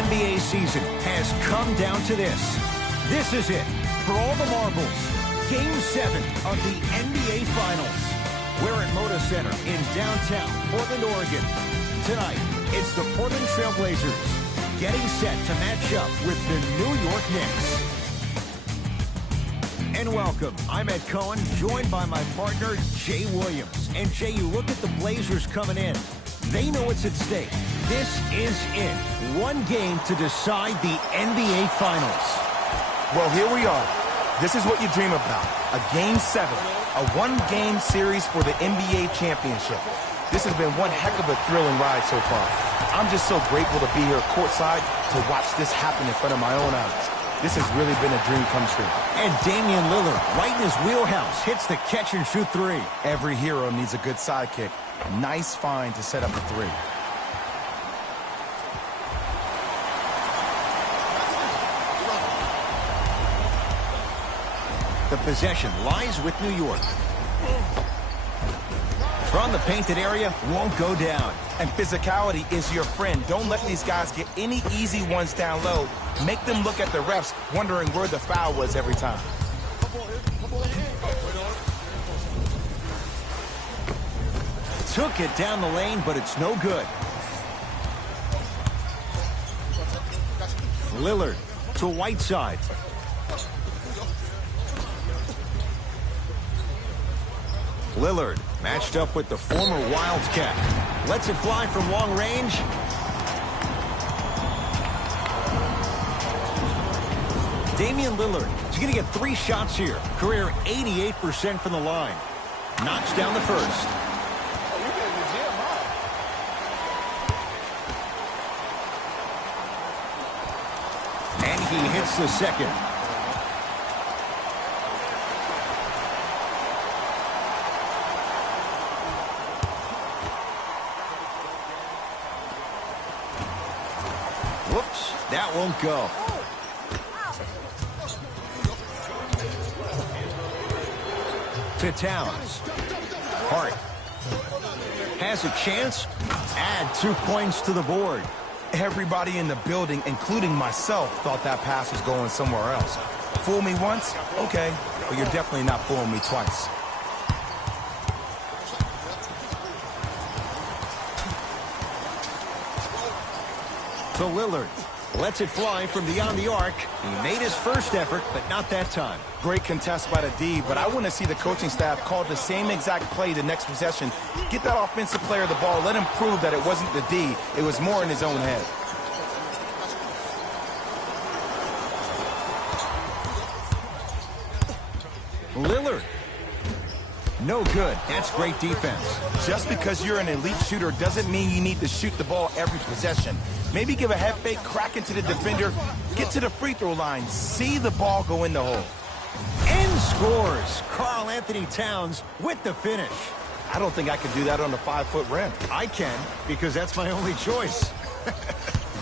NBA season has come down to this. This is it. For all the marbles, Game 7 of the NBA Finals. We're at Moda Center in downtown Portland, Oregon. Tonight, it's the Portland Trail Blazers getting set to match up with the New York Knicks. And welcome, I'm Ed Cohen, joined by my partner, Jay Williams. And Jay, you look at the Blazers coming in. They know what's at stake. This is it. One game to decide the NBA Finals. Well, here we are. This is what you dream about. A Game 7. A one-game series for the NBA Championship. This has been one heck of a thrilling ride so far. I'm just so grateful to be here courtside to watch this happen in front of my own eyes. This has really been a dream come true. And Damian Lillard, right in his wheelhouse, hits the catch-and-shoot three. Every hero needs a good sidekick. Nice find to set up a three. The possession lies with New York. From the painted area, won't go down. And physicality is your friend. Don't let these guys get any easy ones down low. Make them look at the refs, wondering where the foul was every time. Took it down the lane, but it's no good. Lillard to Whiteside. Lillard matched up with the former Wildcat. Lets it fly from long range. Damian Lillard is going to get 3 shots here. Career 88% from the line. Knocks down the first. And he hits the second. Whoops, that won't go. To Towns. Hart has a chance. Add 2 points to the board. Everybody in the building, including myself, thought that pass was going somewhere else. Fool me once? Okay, but you're definitely not fooling me twice. To Lillard. Lets it fly from beyond the arc. He made his first effort, but not that time. Great contest by the D, but I want to see the coaching staff call the same exact play the next possession. Get that offensive player the ball. Let him prove that it wasn't the D. It was more in his own head. Lillard. No good. That's great defense. Just because you're an elite shooter doesn't mean you need to shoot the ball every possession. Maybe give a head fake, crack into the defender, get to the free throw line, see the ball go in the hole. And scores. Karl Anthony Towns with the finish. I don't think I could do that on a 5-foot rim. I can, because that's my only choice.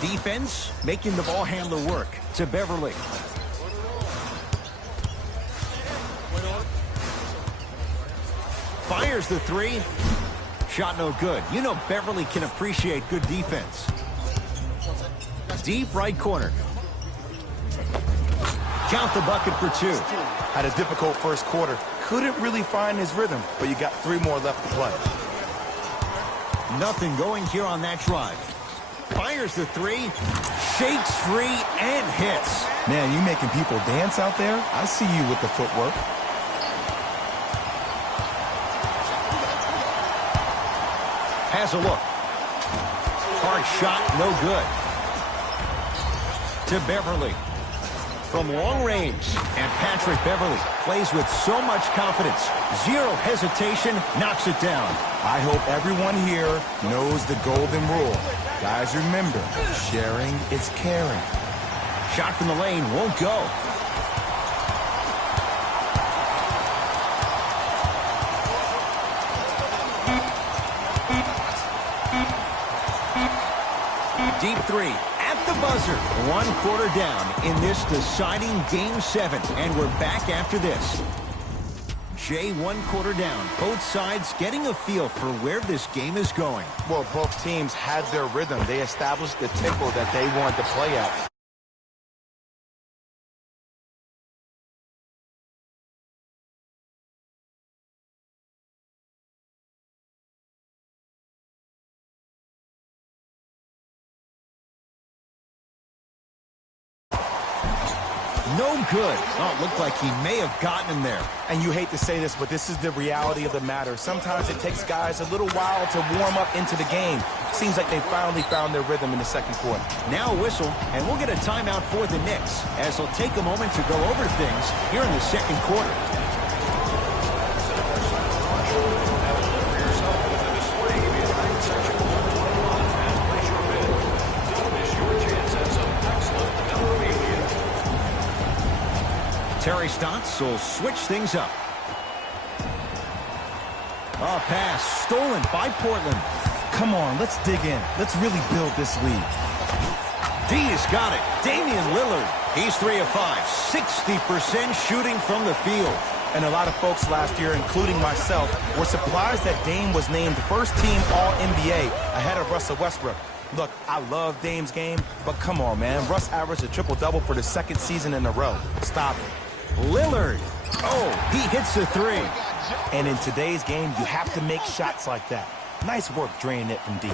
Defense, making the ball handler work. To Beverly. Fires the three. Shot no good. You know Beverly can appreciate good defense. Deep right corner. Count the bucket for 2. Had a difficult first quarter. Couldn't really find his rhythm, but you got 3 more left to play. Nothing going here on that drive. Fires the 3. Shakes free and hits. Man, you making people dance out there? I see you with the footwork. Has a look. Hard shot, no good. To Beverly. From long range. And Patrick Beverly plays with so much confidence. Zero hesitation, knocks it down. I hope everyone here knows the golden rule. Guys, remember, sharing is caring. Shot from the lane, won't go. Deep 3 at the buzzer. 1 quarter down in this deciding Game 7. And we're back after this. Jay, one quarter down. Both sides getting a feel for where this game is going. Well, both teams had their rhythm. They established the tempo that they wanted to play at. No good. Oh, it looked like he may have gotten him there. And you hate to say this, but this is the reality of the matter. Sometimes it takes guys a little while to warm up into the game. Seems like they finally found their rhythm in the second quarter. Now a whistle, and we'll get a timeout for the Knicks, as they'll take a moment to go over things here in the second quarter. Terry Stotts will switch things up. A pass stolen by Portland. Come on, let's dig in. Let's really build this lead. D's got it. Damian Lillard. He's 3 of 5. 60% shooting from the field. And a lot of folks last year, including myself, were surprised that Dame was named first-team All-NBA ahead of Russell Westbrook. Look, I love Dame's game, but come on, man. Russ averaged a triple-double for the second season in a row. Stop it. Lillard. Oh, he hits the three. And in today's game, you have to make shots like that. Nice work draining it from deep.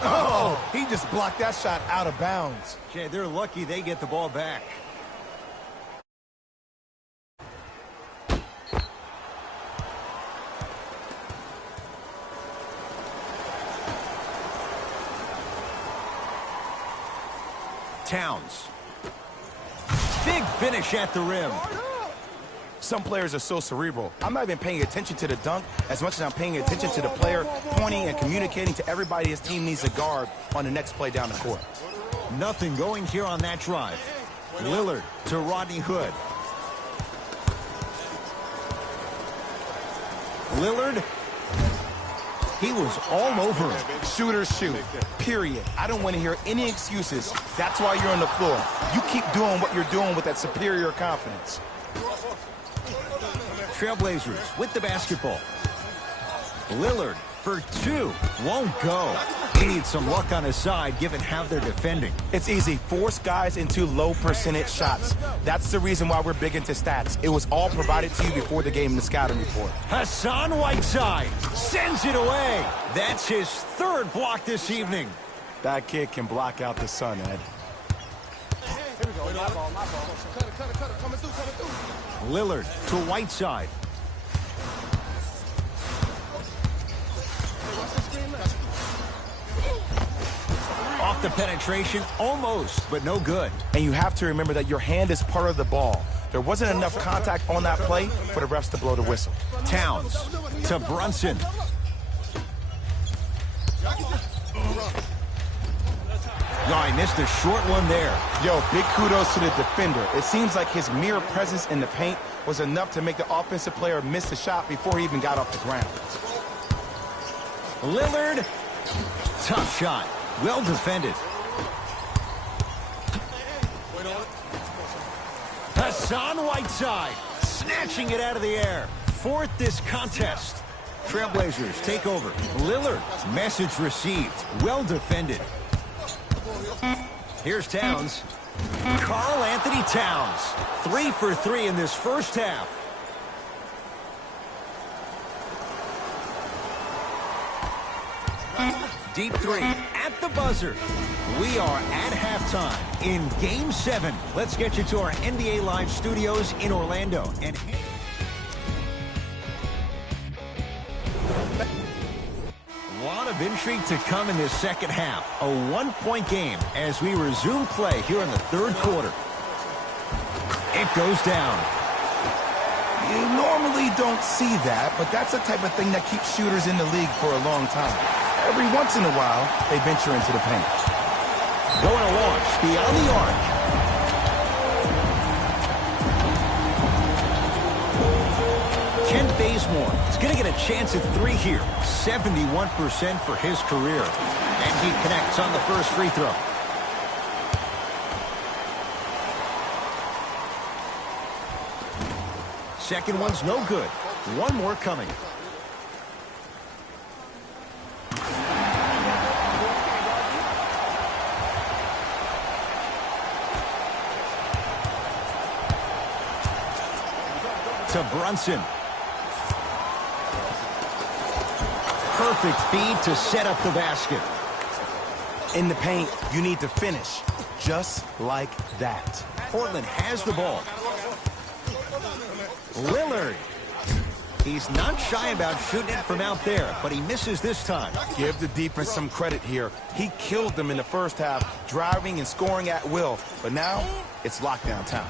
Oh, he just blocked that shot out of bounds. Jay, they're lucky they get the ball back. Towns. Big finish at the rim. Some players are so cerebral. I'm not even paying attention to the dunk as much as I'm paying attention to the player pointing and communicating to everybody his team needs a guard on the next play down the court. Nothing going here on that drive. Lillard to Rodney Hood. Lillard. He was all over him. Shooters shoot, period. I don't want to hear any excuses. That's why you're on the floor. You keep doing what you're doing with that superior confidence. Trailblazers with the basketball. Lillard for two. Won't go. He needs some luck on his side given how they're defending. It's easy. Force guys into low percentage shots. That's the reason why we're big into stats. It was all provided to you before the game in the scouting report. Hassan Whiteside sends it away. That's his third block this evening. That kid can block out the sun, Ed. Lillard to Whiteside. Off the penetration, almost, but no good. And you have to remember that your hand is part of the ball. There wasn't enough contact on that play for the refs to blow the whistle. Towns to Brunson. Oh, I missed a short one there. Yo, big kudos to the defender. It seems like his mere presence in the paint was enough to make the offensive player miss the shot before he even got off the ground. Lillard, tough shot. Well defended. Hassan Whiteside snatching it out of the air. Fourth this contest. Trailblazers take over. Lillard, message received. Well defended. Here's Towns. Karl Anthony Towns. 3 for 3 in this first half. Deep three at the buzzer. We are at halftime in Game 7. Let's get you to our NBA Live studios in Orlando. And a lot of intrigue to come in this second half. A one-point game as we resume play here in the third quarter. It goes down. You normally don't see that, but that's the type of thing that keeps shooters in the league for a long time. Every once in a while, they venture into the paint. Going to launch beyond the arc. Kent Bazemore is going to get a chance at 3 here. 71% for his career. And he connects on the first free throw. Second one's no good. One more coming. To Brunson. Perfect feed to set up the basket. In the paint, you need to finish just like that. Portland has the ball. Lillard. He's not shy about shooting it from out there, but he misses this time. Give the defense some credit here. He killed them in the first half, driving and scoring at will. But now, it's lockdown time.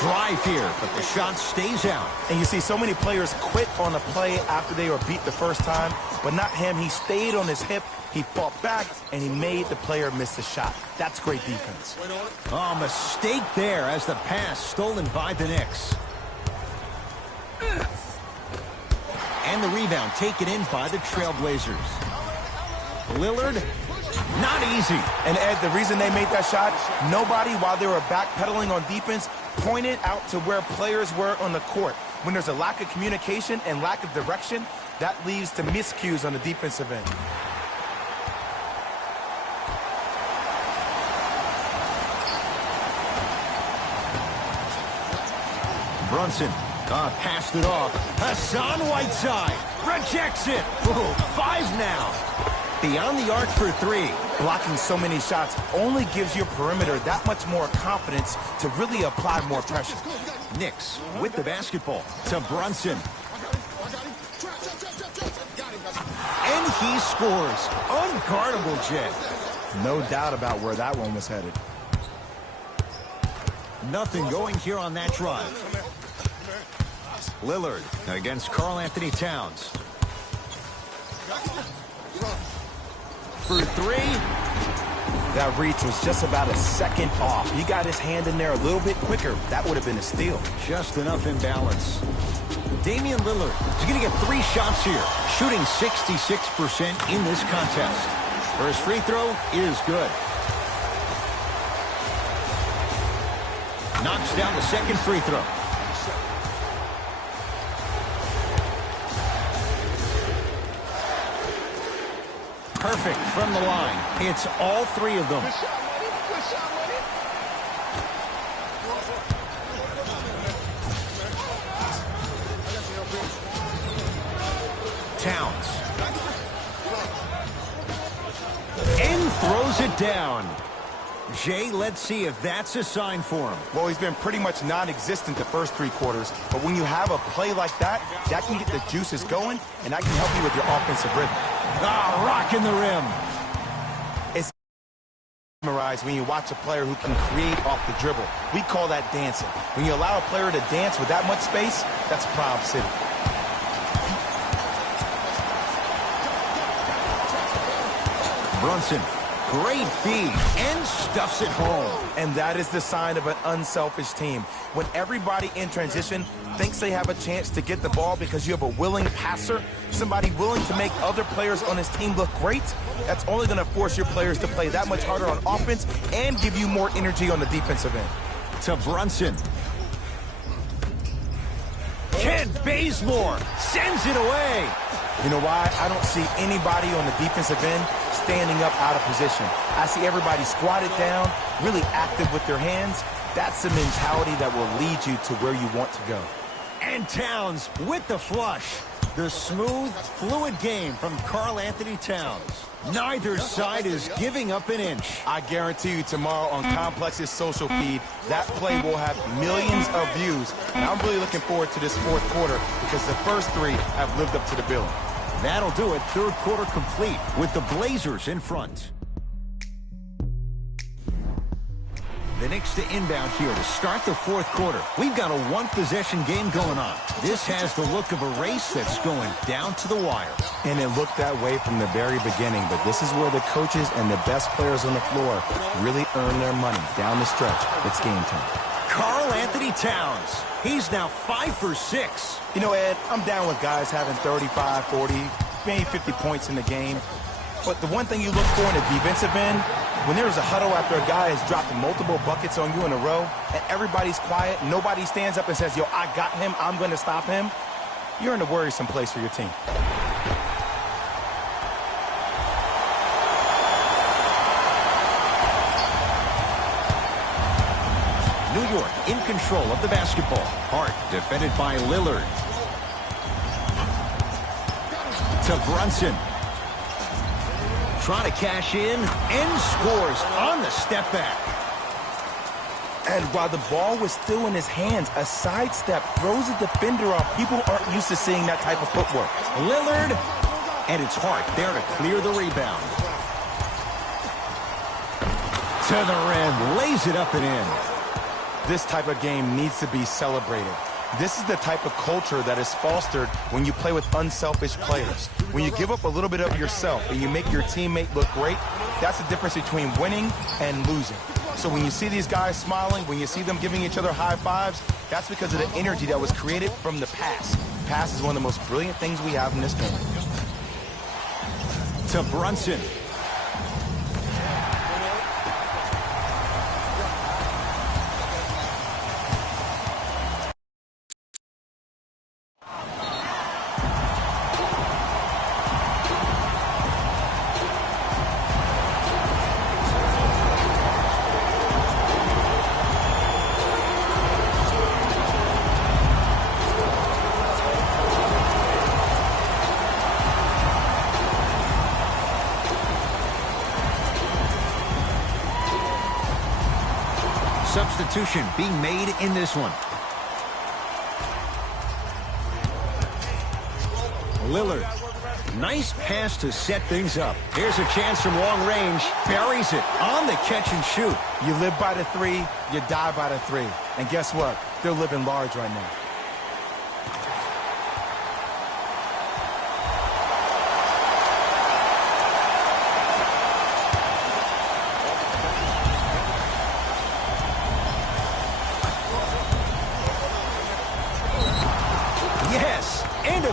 Drive here, but the shot stays out. And you see so many players quit on a play after they were beat the first time, but not him. He stayed on his hip, he fought back, and he made the player miss the shot. That's great defense. Oh, mistake there as the pass stolen by the Knicks. And the rebound taken in by the Trailblazers. Lillard. Not easy. And Ed, the reason they made that shot, nobody, while they were backpedaling on defense, pointed out to where players were on the court. When there's a lack of communication and lack of direction, that leads to miscues on the defensive end. Brunson passed it off. Hassan Whiteside rejects it. Ooh, 5 now. Beyond the arc for 3. Blocking so many shots only gives your perimeter that much more confidence to really apply more pressure. Knicks with the basketball to Brunson. And he scores. Unguardable, Jed. No doubt about where that one was headed. Nothing going here on that drive. Lillard against Karl Anthony Towns. For 3. That reach was just about a second off. He got his hand in there a little bit quicker. That would have been a steal. Just enough imbalance. Damian Lillard is going to get 3 shots here, shooting 66% in this contest. First free throw is good. Knocks down the second free throw. Perfect from the line. It's all 3 of them. Towns. And throws it down. Jay, let's see if that's a sign for him. Well, he's been pretty much non-existent the first 3 quarters, but when you have a play like that, that can get the juices going, and that can help you with your offensive rhythm. Ah, rocking the rim. It's memorized when you watch a player who can create off the dribble. We call that dancing. When you allow a player to dance with that much space, that's Proud City. Brunson, great feed, and stuffs it home. And that is the sign of an unselfish team. When everybody in transition thinks they have a chance to get the ball because you have a willing passer, somebody willing to make other players on his team look great, that's only going to force your players to play that much harder on offense and give you more energy on the defensive end. To Brunson. Kent Bazemore sends it away. You know why? I don't see anybody on the defensive end standing up out of position. I see everybody squatted down, really active with their hands. That's the mentality that will lead you to where you want to go. And Towns with the flush. The smooth, fluid game from Karl Anthony Towns. Neither side is giving up an inch. I guarantee you tomorrow on Complex's social feed, that play will have millions of views. And I'm really looking forward to this 4th quarter because the first 3 have lived up to the billing. That'll do it. 3rd quarter complete with the Blazers in front. The Knicks to inbound here to start the 4th quarter. We've got a 1-possession game going on. This has the look of a race that's going down to the wire. And it looked that way from the very beginning, but this is where the coaches and the best players on the floor really earn their money down the stretch. It's game time. Karl Anthony Towns. He's now 5 for 6. You know, Ed, I'm down with guys having 35, 40, maybe 50 points in the game. But the one thing you look for in the defensive end, when there's a huddle after a guy has dropped multiple buckets on you in a row, and everybody's quiet, nobody stands up and says, yo, I got him, I'm going to stop him, you're in a worrisome place for your team. New York in control of the basketball. Hart defended by Lillard. To Brunson. Trying to cash in and scores on the step back. And while the ball was still in his hands, a sidestep throws a defender off. People aren't used to seeing that type of footwork. Lillard, and it's Hart there to clear the rebound. To the rim, lays it up and in. This type of game needs to be celebrated. This is the type of culture that is fostered when you play with unselfish players. When you give up a little bit of yourself and you make your teammate look great, that's the difference between winning and losing. So when you see these guys smiling, when you see them giving each other high fives, that's because of the energy that was created from the pass. Pass is one of the most brilliant things we have in this game. To Brunson. Substitution being made in this one. Lillard. Nice pass to set things up. Here's a chance from long range. Buries it on the catch and shoot. You live by the three, you die by the three. And guess what? They're living large right now.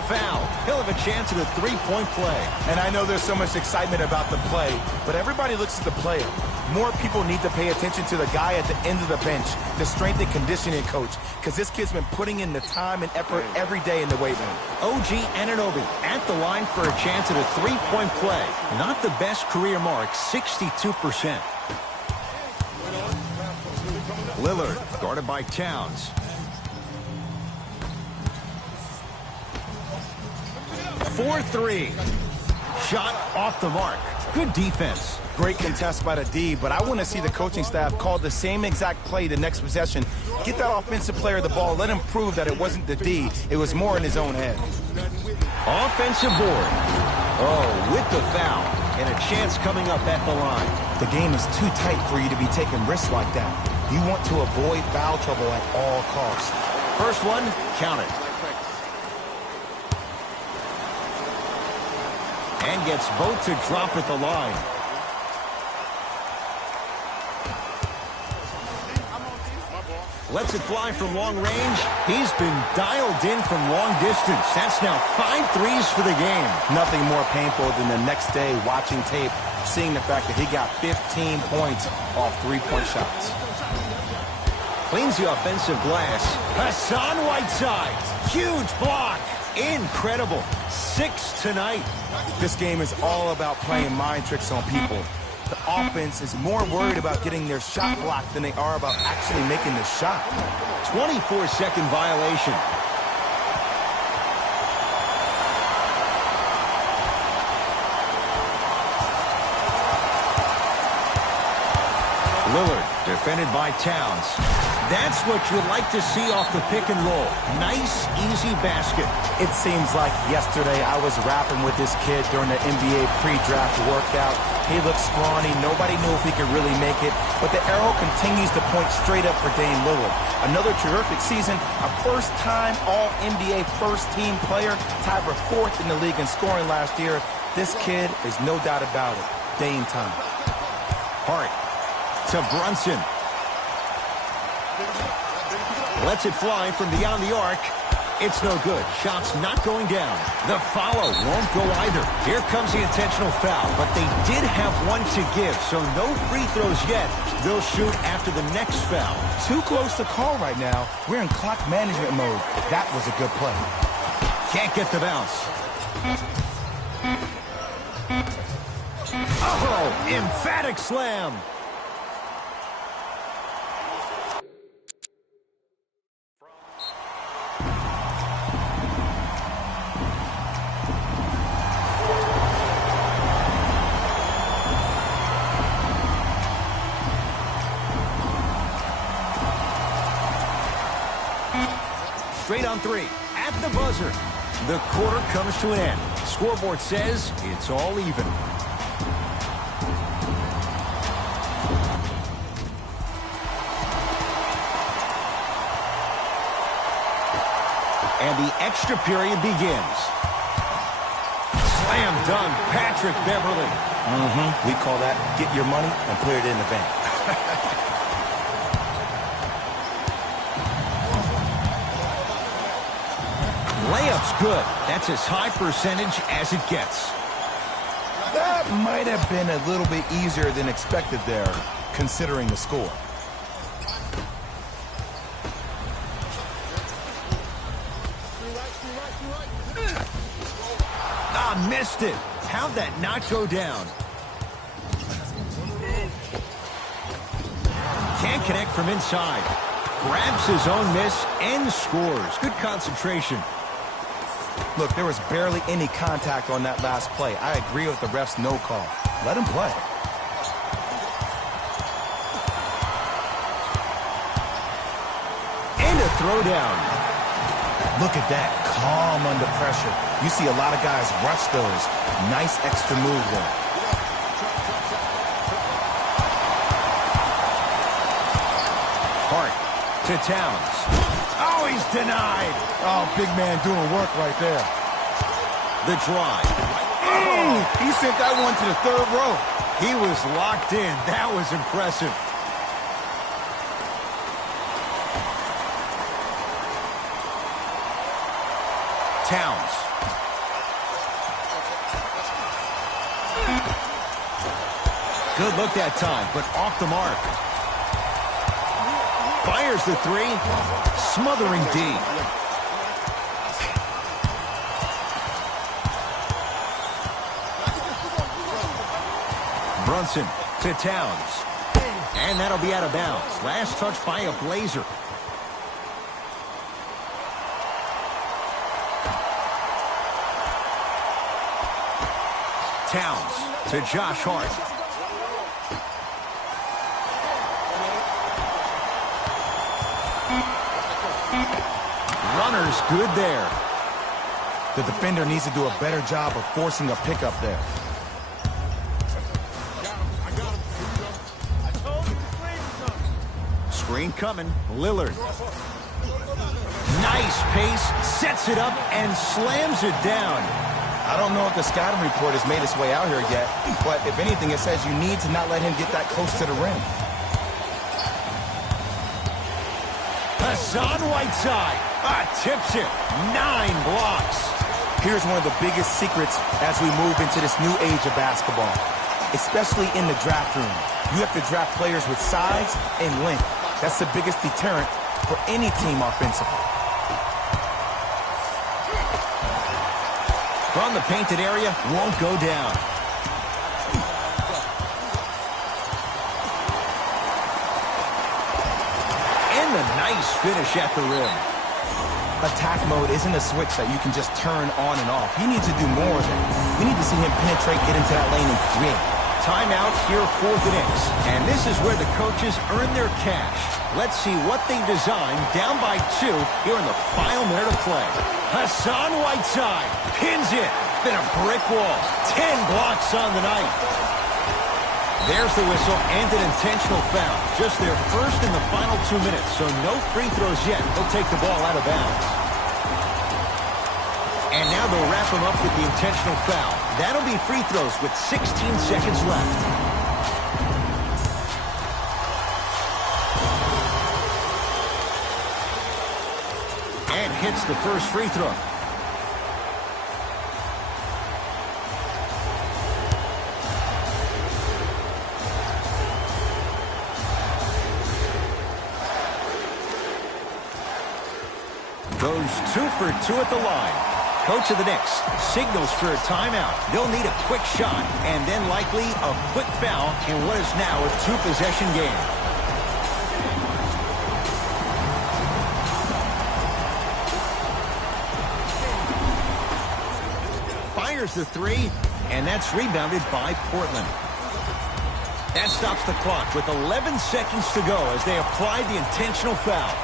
Foul. He'll have a chance at a three-point play. And I know there's so much excitement about the play, but everybody looks at the player. More people need to pay attention to the guy at the end of the bench, the strength and conditioning coach, because this kid's been putting in the time and effort every day in the weight room. OG Anunoby at the line for a chance at a three-point play. Not the best career mark, 62%. Lillard guarded by Towns. 4-3. Shot off the mark. Good defense. Great contest by the D, but I want to see the coaching staff call the same exact play the next possession. Get that offensive player the ball. Let him prove that it wasn't the D. It was more in his own head. Offensive board. Oh, with the foul. And a chance coming up at the line. The game is too tight for you to be taking risks like that. You want to avoid foul trouble at all costs. First one, count it. And gets both to drop at the line. Lets it fly from long range. He's been dialed in from long distance. That's now 5 threes for the game. Nothing more painful than the next day watching tape, seeing the fact that he got 15 points off three-point shots. Cleans the offensive glass. Hassan Whiteside. Huge block. Incredible. 6 tonight. This game is all about playing mind tricks on people. The offense is more worried about getting their shot blocked than they are about actually making the shot. 24-second violation. Lillard defended by Towns. That's what you'd like to see off the pick and roll. Nice, easy basket. It seems like yesterday I was rapping with this kid during the NBA pre-draft workout. He looked scrawny. Nobody knew if he could really make it. But the arrow continues to point straight up for Dame Lillard. Another terrific season. A first-time All-NBA first-team player. Tied for 4th in the league in scoring last year. This kid is no doubt about it. Dame time. Hart to Brunson. Lets it fly from beyond the arc. It's no good. Shot's not going down. The follow won't go either. Here comes the intentional foul, but they did have one to give, so no free throws yet. They'll shoot after the next foul. Too close to call right now. We're in clock management mode. That was a good play. Can't get the bounce. Oh, emphatic slam. Straight on three, at the buzzer. The quarter comes to an end. Scoreboard says it's all even. And the extra period begins. Slam dunk, Patrick Beverly. We call that get your money and put it in the bank. Layup's good. That's as high percentage as it gets. That might have been a little bit easier than expected there, considering the score. Ah, missed it. How'd that not go down? Can't connect from inside. Grabs his own miss and scores. Good concentration. Look, there was barely any contact on that last play. I agree with the ref's no call. Let him play. And a throwdown. Look at that, calm under pressure. You see a lot of guys rush those. Nice extra move there. Hart to Towns. Oh, he's denied. Oh, big man doing work right there. The drive. Oh, he sent that one to the third row. He was locked in. That was impressive. Towns. Good look that time, but off the mark. Fires the three. Smothering D. Brunson to Towns. And that'll be out of bounds. Last touch by a Blazer. Towns to Josh Hart. Runner's good there. The defender needs to do a better job of forcing a pickup there. Screen coming. Lillard. Nice pace. Sets it up and slams it down. I don't know if the scouting report has made its way out here yet, but if anything, it says you need to not let him get that close to the rim. Hassan Whiteside. Tips it. 9 blocks. Here's one of the biggest secrets as we move into this new age of basketball, especially in the draft room. You have to draft players with size and length. That's the biggest deterrent for any team offensively. From the painted area, won't go down. And the nice finish at the rim. Attack mode isn't a switch that you can just turn on and off. He needs to do more of it. We need to see him penetrate, get into that lane, and create. Timeout here, 4th innings. And this is where the coaches earn their cash. Let's see what they designed down by 2 here in the final minute of play. Hassan Whiteside pins it. It's been a brick wall. 10 blocks on the night. There's the whistle and an intentional foul. Just their first in the final 2 minutes, so no free throws yet. They'll take the ball out of bounds. And now they'll wrap him up with the intentional foul. That'll be free throws with 16 seconds left. hits the first free throw. Goes 2 for 2 at the line. Coach of the Knicks signals for a timeout. They'll need a quick shot and then likely a quick foul in what is now a 2-possession game. Fires the three, and that's rebounded by Portland. That stops the clock with 11 seconds to go as they apply the intentional foul.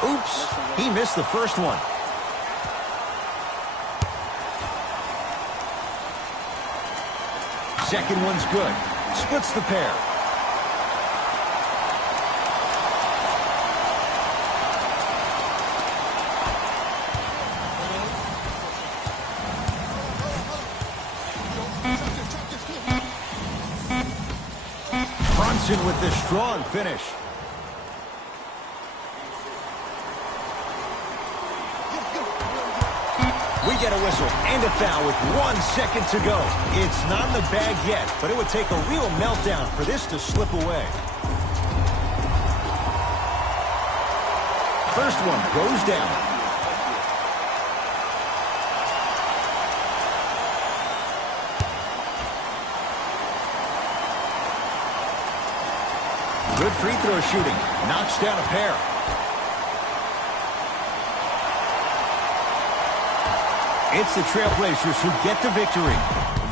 Oops, he missed the first one. Second one's good. Splits the pair. Brunson with the strong finish. We get a whistle and a foul with 1 second to go. It's not in the bag yet, but it would take a real meltdown for this to slip away. First one goes down. Good free throw shooting. Knocks down a pair. It's the Trailblazers who get the victory.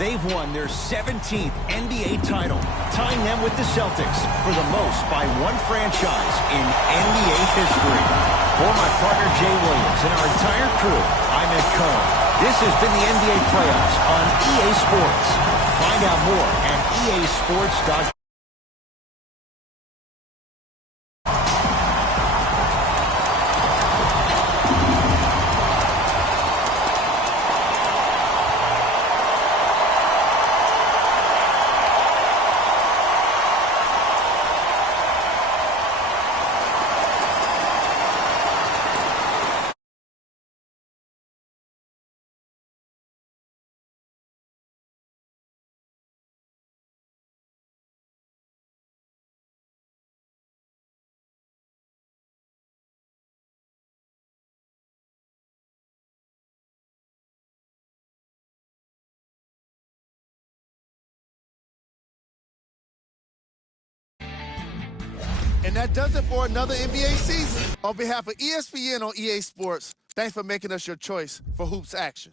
They've won their 17th NBA title, tying them with the Celtics for the most by one franchise in NBA history. For my partner Jay Williams and our entire crew, I'm Ed Cohen. This has been the NBA playoffs on EA Sports. Find out more at easports.com. And that does it for another NBA season. On behalf of ESPN on EA Sports, thanks for making us your choice for hoops action.